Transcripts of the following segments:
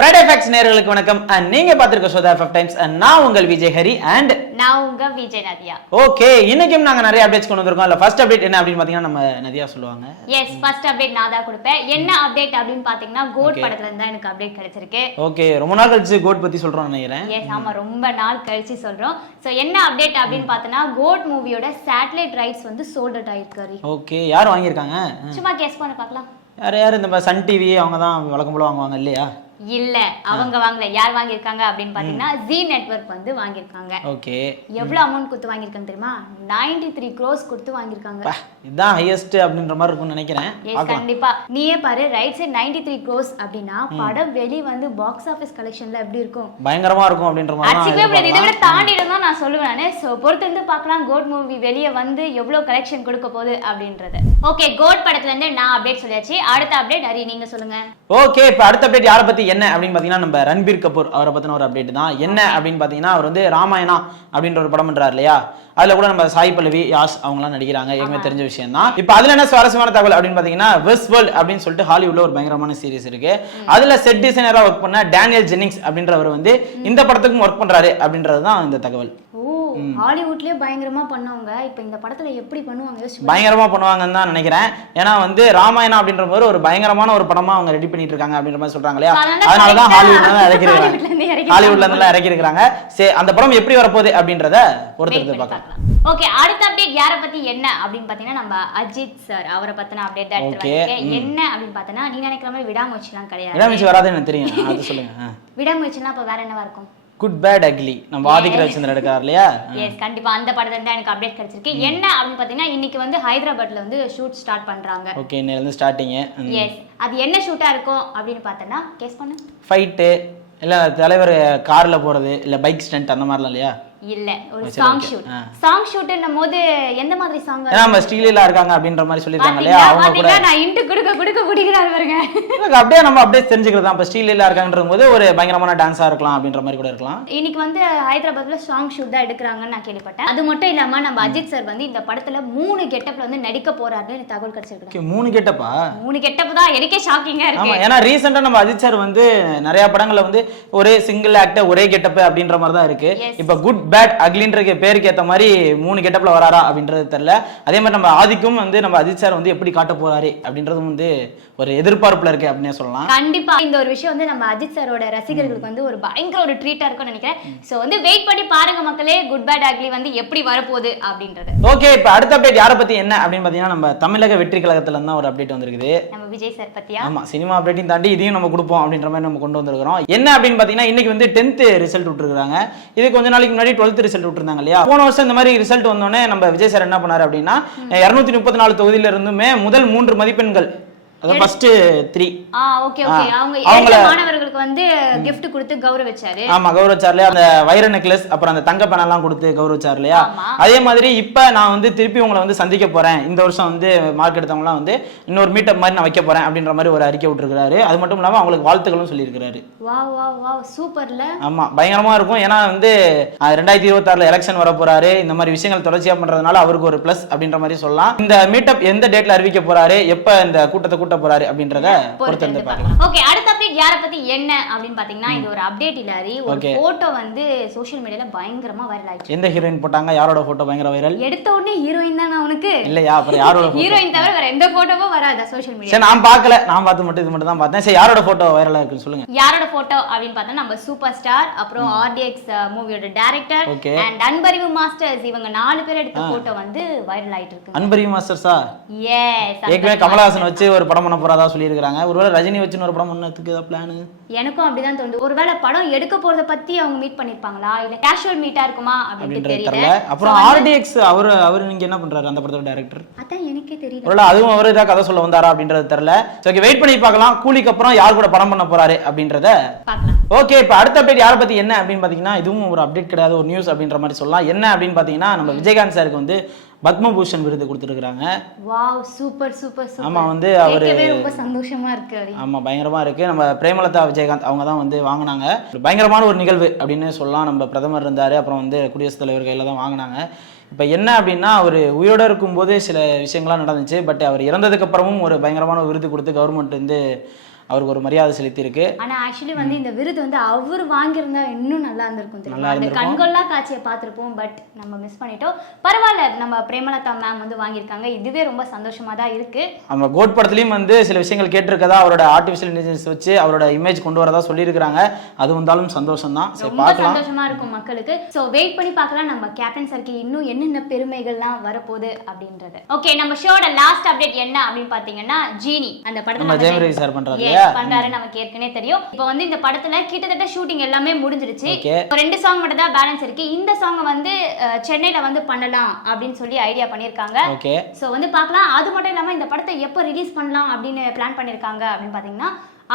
Friday Facts நேயர்களுக்கு வணக்கம். நீங்க பாத்துக்க சோதா எஃப்எஃப் டைம்ஸ். நான் உங்கள் விஜய் ஹரி அண்ட் நான் உங்க விஜய் நதியா. ஓகே, இன்னைக்கும் நாங்க நிறைய அப்டேட்ஸ் கொண்டு வந்திருக்கோம். இல்ல ஃபர்ஸ்ட் அப்டேட் என்ன அப்படினு பாத்தீங்கன்னா நம்ம நதியா சொல்லுவாங்க. எஸ், ஃபர்ஸ்ட் அப்டேட் நான் தான் கொடுப்பேன். என்ன அப்டேட் அப்படினு பாத்தீங்கன்னா கோட் படத்துல இருந்து தான் எனக்கு அப்டேட் கிடைச்சிருக்கு. ஓகே, ரொம்ப நாள் கழிச்சு கோட் பத்தி சொல்றோம் நினைக்கிறேன். எஸ், ஆமா, ரொம்ப நாள் கழிச்சு சொல்றோம். சோ என்ன அப்டேட் அப்படினு பார்த்தனா கோட் மூவியோட சேட்டலைட் ரைட்ஸ் வந்து சோல்ட் அவுட் ஆயிருக்கு. ஓகே, யார் வாங்கியிருக்காங்க? சும்மா கெஸ் பண்ண பார்க்கலாம். யார் இந்த சன் டிவி அவங்க தான் வழக்கம் போல வாங்குவாங்க இல்லையா? இல்ல, அவங்க வாங்கல. யார் வாங்கியிருக்காங்க அப்படின்னு பாத்தீங்கன்னா ஜி நெட்வொர்க் வந்து வாங்கியிருக்காங்க. ஓகே, எவ்வளவு அமௌண்ட் கொடுத்து வாங்கியிருக்காங்க தெரியுமா? 93 crores கொடுத்து வாங்கியிருக்காங்க. இதுதான் ஹையஸ்ட் அப்படின்ற மாதிரி இருக்கும்னு நினைக்கிறேன். எஸ், கண்டிப்பா. நீயே பாரு, ரைட்ஸ் 93 crores அப்படினா படம் வெளி வந்து பாக்ஸ் ஆபீஸ் கலெக்ஷன்ல எப்படி இருக்கும்? பயங்கரமா இருக்கும் அப்படின்ற மாதிரி அச்சிக்கவே இதை விட தாண்டிடும் தான் நான் சொல்லுவேன் நானே. சோ பொறுத்து வந்து பார்க்கலாம் கோட் மூவி வெளியே வந்து எவ்வளவு கலெக்ஷன் கொடுக்க போகுது அப்படின்றது. ஓகே, கோட் படத்துல இருந்து நான் அப்டேட் சொல்லியாச்சு. அடுத்த அப்டேட் ஹரி நீங்க சொல்லுங்க. ஓகே, இப்போ அடுத்த அப்டேட் யாரை பத்தி என்ன அப்படின்னு பாத்தீங்கன்னா நம்ம ரன்பீர் கபூர் அவரை பத்தின ஒரு அப்டேட் தான். என்ன அப்படின்னு பாத்தீங்கன்னா அவர் வந்து ராமாயணா அப்படின்ற ஒரு படம் பண்றாரு இல்லையா? அதுல கூட நம்ம சாய் பல்லவி, யாஷ் அவங்கலாம் நடிக்கிறாங்க. ஏற்கனவே தெரிஞ்ச விஷயம் தான். இப்போ அதுல என்ன சுவாரஸ்யமான தகவல் அப்படின்னு பாத்தீங்கன்னா வெஸ்ட் வேர்ல்ட் அப்படின்னு சொல்லிட்டு ஹாலிவுட்ல ஒரு பயங்கரமான சீரிஸ் இருக்கு. அதுல செட் டிசைனரா ஒர்க் பண்ண டேனியல் ஜென்னிங்ஸ் அப்படின்றவர் வந்து இந்த படத்துக்கும் ஒர்க் பண்றாரு அப்படின்றது தான் இந்த தகவல். ஹாலிவுட்லயே பயங்கரமா பண்ணவங்க இப்போ இந்த படத்துல எப்படி பண்ணுவாங்க? பயங்கரமா பண்ணுவாங்கன்னு தான் நினைக்கிறேன். ஏன்னா வந்து ராமாயணம் அப்படின்ற மாதிரி ஒரு பயங்கரமான ஒரு படமா அவங்க ரெடி பண்ணிட்டு இருக்காங்க அப்படின்ற மாதிரி சொல்றாங்க இல்லையா? அதனாலதான் ஹாலிவுட்ல இருந்து இறக்கி இருக்காங்க. சரி, அந்த படம் எப்படி வரப்போகுது அப்படின்றத பொறுத்து பார்க்கலாம். ஓகே, அடுத்த அப்டேட் யாரை பத்தி என்ன அப்படின்னு பாத்தீங்கன்னா நம்ம அஜித் சார் அவரை பத்தின அப்டேட் தான் எடுத்துருக்கேன். என்ன அப்படின்னு பார்த்தனா நீ நினைக்கிற மாதிரி விடாமுயற்சிலாம் கிடையாது. விடாமுயற்சி வராதுன்னு எனக்கு தெரியும். அது சொல்லுங்க. விடாமுயற்சினா அப்ப வேற என்னவா இருக்கும்? குட் பேட் அக்லி நம்ம ஆதிக் ரவிச்சந்திரன் எடுக்கார் இல்லையா? எஸ், கண்டிப்பா அந்த படத்துல இருந்து எனக்கு அப்டேட் கிடைச்சிருக்கு. என்ன அப்படின்னு பாத்தீங்கன்னா இன்னைக்கு வந்து ஹைதராபாத்ல வந்து ஷூட் ஸ்டார்ட் பண்றாங்க. ஓகே, இன்னைல இருந்து ஸ்டார்டிங். எஸ், அது என்ன ஷூட்டா இருக்கும் அப்படின்னு பார்த்தனா கெஸ் பண்ணு. ஃபைட் இல்ல தலைவர் கார்ல போறது இல்ல பைக் ஸ்டண்ட் அந்த மாதிரிலாம் இல்லையா? இல்ல, ஒரு சாங் ஷூட். சாங் ஷூட்னும் போது எந்த மாதிரி சாங்? நம்ம ஸ்டீலிலா இருக்காங்க அப்படின்ற மாதிரி சொல்லிருக்காங்க இல்லையா? அவங்க கூட நான் இன்ட் குடுக்க குடிக்கிறாரு பாருங்க. அப்படியே நம்ம அப்படியே தெரிஞ்சுக்கிறதா. அப்ப ஸ்டீலிலா இருக்காங்கன்றது ஒரு பயங்கரமான டான்ஸா இருக்கலாம் அப்படின்ற மாதிரி கூட இருக்கலாம். இன்னைக்கு வந்து ஹைதராபாத்ல சாங் ஷூட் தான் எடுக்கறாங்கன்னு நான் கேள்விப்பட்டேன். அது மட்டும் இல்லாம நம்ம அஜித் சார் வந்து இந்த படத்துல 3 கெட்டப்ல வந்து நடிக்க போறாருன்னு தகவல் கிடைச்சிருக்கு. 3 கெட்டப்பா? 3 கெட்டப் தான் எனக்கே ஷாக்கிங்கா இருக்கு. ஆமா, ஏன்னா ரீசெண்டா நம்ம அஜித் சார் வந்து நிறைய படங்கள்ல வந்து ஒரே சிங்கிள் ஆக்டர் ஒரே கெட்டப் அப்படின்ற மாதிரி தான் இருக்கு. இப்ப குட் பேட் அக்லின்ற பேருக்கு ஏத்த மாதிரி 3 கெட்டப்ல வராரா அப்படின்றது தெரியல. அதே மாதிரி நம்ம ஆதிக்கும் வந்து நம்ம அஜித் சார் வந்து எப்படி காட்ட போறாரு அப்படின்றதும் வந்து ஒரு எதிர்பார்ப்புல இருக்கு அப்படின்னு சொல்லலாம். கண்டிப்பா இந்த ஒரு விஷயம் வந்து நம்ம அஜித் சாரோட ரசிகர்களுக்கு வந்து ஒரு பயங்கர ஒரு ட்ரீட்டா இருக்கும்னு நினைக்கிறேன். சோ வந்து வெயிட் பண்ணி பாருங்க மக்களே, குட் பேட் அக்லி வந்து எப்படி வரப்போகுது அப்படின்றது. ஓகே, இப்போ அடுத்த அப்டேட் யாரை பத்தி என்ன அப்படின்னு பாத்தீங்கன்னா நம்ம தமிழக வெற்றி கழகத்துல இருந்தா ஒரு அப்டேட் வந்திருக்குது. நம்ம விஜய் சார் பத்தியா? ஆமா, சினிமா அப்டேட்டையும் தாண்டி இதையும் நம்ம கொடுப்போம் அப்படின்ற மாதிரி நம்ம கொண்டு வந்திருக்கிறோம். என்ன அப்படின்னு பாத்தீங்கன்னா இன்னைக்கு வந்து 10th ரிசல்ட் விட்டுருக்காங்க. இது கொஞ்ச நாளைக்கு முன்னாடி 12th ரிசல்ட் விட்டுருந்தாங்க இல்லையா? போன வருஷம் இந்த மாதிரி ரிசல்ட் வந்தோடனே நம்ம விஜய் சார் என்ன பண்ணாரு அப்படின்னா 234 தொகுதியில இருந்துமே முதல் 3 மதிப்பெண்கள், அதாவது ஃபர்ஸ்ட் 3 ஓகே ஓகே அவங்க மாணவர்களுக்கு வந்து gift கொடுத்து கௌரவிச்சாரு. ஆமா, கௌரவிச்சார்ல. அந்த வைர நெக்லஸ் அப்புறம் அந்த தங்க பணம் எல்லாம் கொடுத்து கௌரவிச்சார் இல்லையா? அதே மாதிரி இப்ப நான் வந்து திருப்பி உங்களை வந்து சந்திக்க போறேன், இந்த வருஷம் வந்து மார்க் எடுத்தவங்க எல்லாம் வந்து இன்னொரு மீட்டப் மாதிரி நான் வைக்க போறேன் அப்படின்ற மாதிரி ஒரு அறிக்கை விட்டுருக்காரு. அது மட்டும் இல்லாம அவங்களுக்கு வாழ்த்துக்களும் சொல்லியிருக்காரு. வாவ் வாவ் வாவ், சூப்பர்ல. ஆமா, பயங்கரமா இருக்கும். ஏன்னா வந்து 2026 எலெக்ஷன் வர போறாரு. இந்த மாதிரி விஷயங்கள் தொடர்ச்சியா பண்றதுனால அவருக்கு ஒரு பிளஸ் அப்படின்ற மாதிரி சொல்லலாம். இந்த மீட்டப் எந்த டேட்ல அறிவிக்க போறாரு, எப்ப இந்த கூட்டத்தை போறாரு அப்படின்றத பொறுத்து வந்து பார்க்கலாம். ஓகே, அடுத்த அப்டேட் யாரை பத்தி என்ன அப்படின்னு பாத்தீங்கன்னா இது ஒரு அப்டேட் இல்ல, ஒரு போட்டோ வந்து சோஷியல் மீடியால பயங்கரமா வைரல் ஆயிடுச்சு. எந்த ஹீரோயின் போட்டாங்க? யாரோட போட்டோ பயங்கர வைரல்? எடுத்த உடனே ஹீரோயின் தான் உனக்கு இல்லையா? அப்புறம் யாரோட ஹீரோயின் தவிர வேற எந்த போட்டோவும் வராத சோஷியல் மீடியா? சரி, நான் பார்க்கல, நான் பார்த்து மட்டும் இது மட்டும் தான் பார்த்தேன். சரி, யாரோட போட்டோ வைரலா இருக்குன்னு சொல்லுங்க. யாரோட போட்டோ அப்படின்னு பார்த்தா நம்ம சூப்பர் ஸ்டார், அப்புறம் RDX மூவியோட டைரக்டர் அண்ட் அன்பறிவு மாஸ்டர்ஸ், இவங்க 4 பேர் எடுத்த போட்டோ வந்து வைரல் ஆயிட்டு இருக்கு. அன்பறிவு மாஸ்டர்ஸா? எஸ், ஏற்கனவே கமலஹாசன் வச்சு ஒரு படம் பண்ண போறதா சொல்லியிருக்காங்க. ஒருவேளை ரஜினி வச்சு ஒரு படம் பண்ணதுக்கு ஏதாவது பிளான்? எனக்கும் அப்படிதான் தோணுது. ஒருவேளை படம் எடுக்க போறத பத்தி அவங்க மீட் பண்ணிருப்பாங்களா, இல்ல கேஷுவல் மீட்டா இருக்குமா அப்படின்னு தெரியல. அப்புறம் RDX அவரு நீங்க என்ன பண்றாரு அந்த படத்தோட டைரக்டர்? அதான் எனக்கே தெரியல. ஒருவேளை அதுவும் அவரே தான் கதை சொல்ல வந்தாரா அப்படின்றது தெரியல. ஓகே, வெயிட் பண்ணி பார்க்கலாம் கூலிக்கு அப்புறம் யார் கூட படம் பண்ண போறாரு அப்படின்றத பார்க்கலாம். ஓகே, இப்போ அடுத்த அப்டேட் யாரை பத்தி என்ன அப்படின்னு பாத்தீங்கன்னா இதுவும் ஒரு அப்டேட் கிடையாது, ஒரு நியூஸ் அப்படின்ற மாதிரி சொல்லலாம். என்ன அப்படின்னு பாத்தீங்கன்னா நம்ம விஜயகாந்த் சாருக்கு வந்து பத்மபூஷன் விருது கொடுத்துருக்காங்க. Wow, super super super. ஆமா, வந்து அவரு ரொம்ப சந்தோஷமா இருக்கு. ஆமா, பயங்கரமா இருக்கு. நம்ம பிரேமலதா விஜயகாந்த் அவங்க தான் வந்து வாங்கினாங்க. பயங்கரமான ஒரு நிகழ்வு அப்படின்னு சொல்லலாம். நம்ம பிரதமர் இருந்தாரு, அப்புறம் வந்து குடியரசுத் தலைவர் கையில தான் வாங்கினாங்க. இப்போ என்ன அப்படின்னா அவர் உயிரோட இருக்கும்போது சில விஷயங்கள்லாம் நடந்துச்சு. பட் அவர் இறந்ததுக்கு அப்புறமும் ஒரு பயங்கரமான விருது கொடுத்து கவர்மெண்ட் வந்து அவருக்கு ஒரு மரியாதை செலுத்தி இருக்கு. ஆனா ஆக்சுவலி வந்து இந்த விருது வந்து அவர் வாங்கியிருந்தா இன்னும் நல்லா இருந்திருக்கும் தெரியுமா? அந்த கண்கொள்ளா காட்சியை பார்த்திருப்போம். பட் நம்ம மிஸ் பண்ணிட்டோம். பரவாயில்ல, நம்ம பிரேமலதா மேம் வந்து வாங்கியிருக்காங்க. இதுவே ரொம்ப சந்தோஷமா தான் இருக்கு. நம்ம கோட் படத்துலயும் வந்து சில விஷயங்கள் கேட்டிருக்கதா, அவரோட ஆர்டிஃபிஷியல் இன்டெலிஜென்ஸ் வச்சு அவரோட இமேஜ் கொண்டு வரதா சொல்லியிருக்காங்க. அது வந்தாலும் சந்தோஷம் தான். சரி, ரொம்ப பார்க்கலாம். சந்தோஷமா இருக்கும் மக்களுக்கு. சோ வெயிட் பண்ணி பார்க்கலாம் நம்ம கேப்டன் சார்க்கு இன்னும் என்னென்ன பெருமைகள்லாம் வரப்போகுது அப்படின்றது. ஓகே, நம்ம ஷோட லாஸ்ட் அப்டேட் என்ன அப்படின்னு பாத்தீங்கன்னா ஜீனி அந்த படத்துல நம்ம ஜெயம் ரவி சார் பண்றாரு இல்லையா? பண்றாரு, நமக்கு ஏற்கனவே தெரியும். இப்போ வந்து இந்த படத்துல கிட்டத்தட்ட ஷூட்டிங் எல்லாமே முடிஞ்சிருச்சு. Okay. 2 சாங் மட்டும் தான் பேலன்ஸ் இருக்கு. இந்த சாங் வந்து சென்னையில வந்து பண்ணலாம் அப்படின்னு சொல்லி ஐடியா பண்ணிருக்காங்க. ஓகே, சோ வந்து பார்க்கலாம். அது மட்டும் இல்லாம இந்த படத்தை எப்போ ரிலீஸ் பண்ணலாம் அப்படின்னு பிளான் பண்ணிருக்காங்க அப்படின்னு பாத்தீங்கன்னா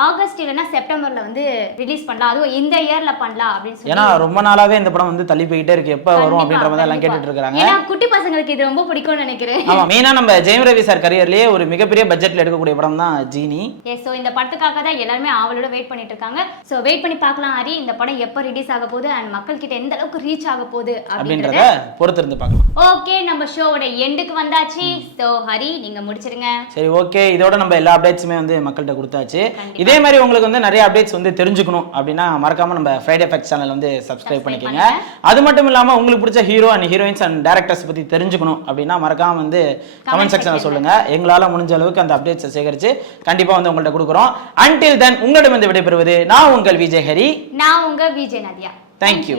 ஆகஸ்ட் இல்லைன்னா செப்டம்பர்ல வந்து ரிலீஸ் பண்ணலாம். அதுவும் இந்த இயர்ல பண்ணலாம் அப்படின்னு சொல்லி. ஏன்னா ரொம்ப நாளாவே இந்த படம் வந்து தள்ளி போயிட்டே இருக்கு. எப்ப வரும் அப்படின்ற மாதிரி எல்லாம் கேட்டுட்டு இருக்காங்க. ஏன்னா குட்டி பசங்களுக்கு இது ரொம்ப பிடிக்கும்னு நினைக்கிறேன். ஆமா, மெயினா நம்ம ஜெயம் ரவி சார் கரியர்லயே ஒரு மிகப்பெரிய பட்ஜெட்ல எடுக்கக்கூடிய படம் தான் ஜீனி. சோ இந்த படத்துக்காக தான் எல்லாருமே ஆவலோட வெயிட் பண்ணிட்டு இருக்காங்க. சோ வெயிட் பண்ணி பார்க்கலாம் ஹரி, இந்த படம் எப்ப ரிலீஸ் ஆக போகுது அண்ட் மக்கள் கிட்ட எந்த அளவுக்கு ரீச் ஆக போகுது அப்படின்றத பொறுத்து இருந்து பார்க்கலாம். ஓகே, நம்ம ஷோவோட எண்டுக்கு வந்தாச்சு. சோ ஹரி, நீங்க முடிச்சிருங்க. சரி, ஓகே, இதோட நம்ம எல்லா அப்டேட்ஸுமே வந்து மக்கள்கிட்ட கொடுத்தாச்சு. இதே மாதிரி உங்களுக்கு வந்து நிறைய அப்டேட்ஸ் வந்து தெரிஞ்சுக்கணும் அப்படின்னா மறக்காம நம்ம ஃப்ரைடே ஃபேக்ட் சேனல் வந்து சப்ஸ்கிரைப் பண்ணிக்கோங்க. அது மட்டும் இல்லாம உங்களுக்கு பிடிச்ச hero and heroines and directors பத்தி தெரிஞ்சுக்கணும் அப்படின்னா மறக்காம வந்து கமெண்ட் செக்ஷன்ல சொல்லுங்க. எங்களால முடிஞ்ச அளவுக்கு அந்த அப்டேட்ஸை சேகரிச்சு கண்டிப்பா வந்து உங்கள்ட்ட கொடுக்குறோம். அன்டில் தென் உங்களிடம் வந்து விடைபெறுவது நான் உங்கள் விஜய் ஹரி. நான் உங்க விஜய் நதியா. தேங்க்யூ.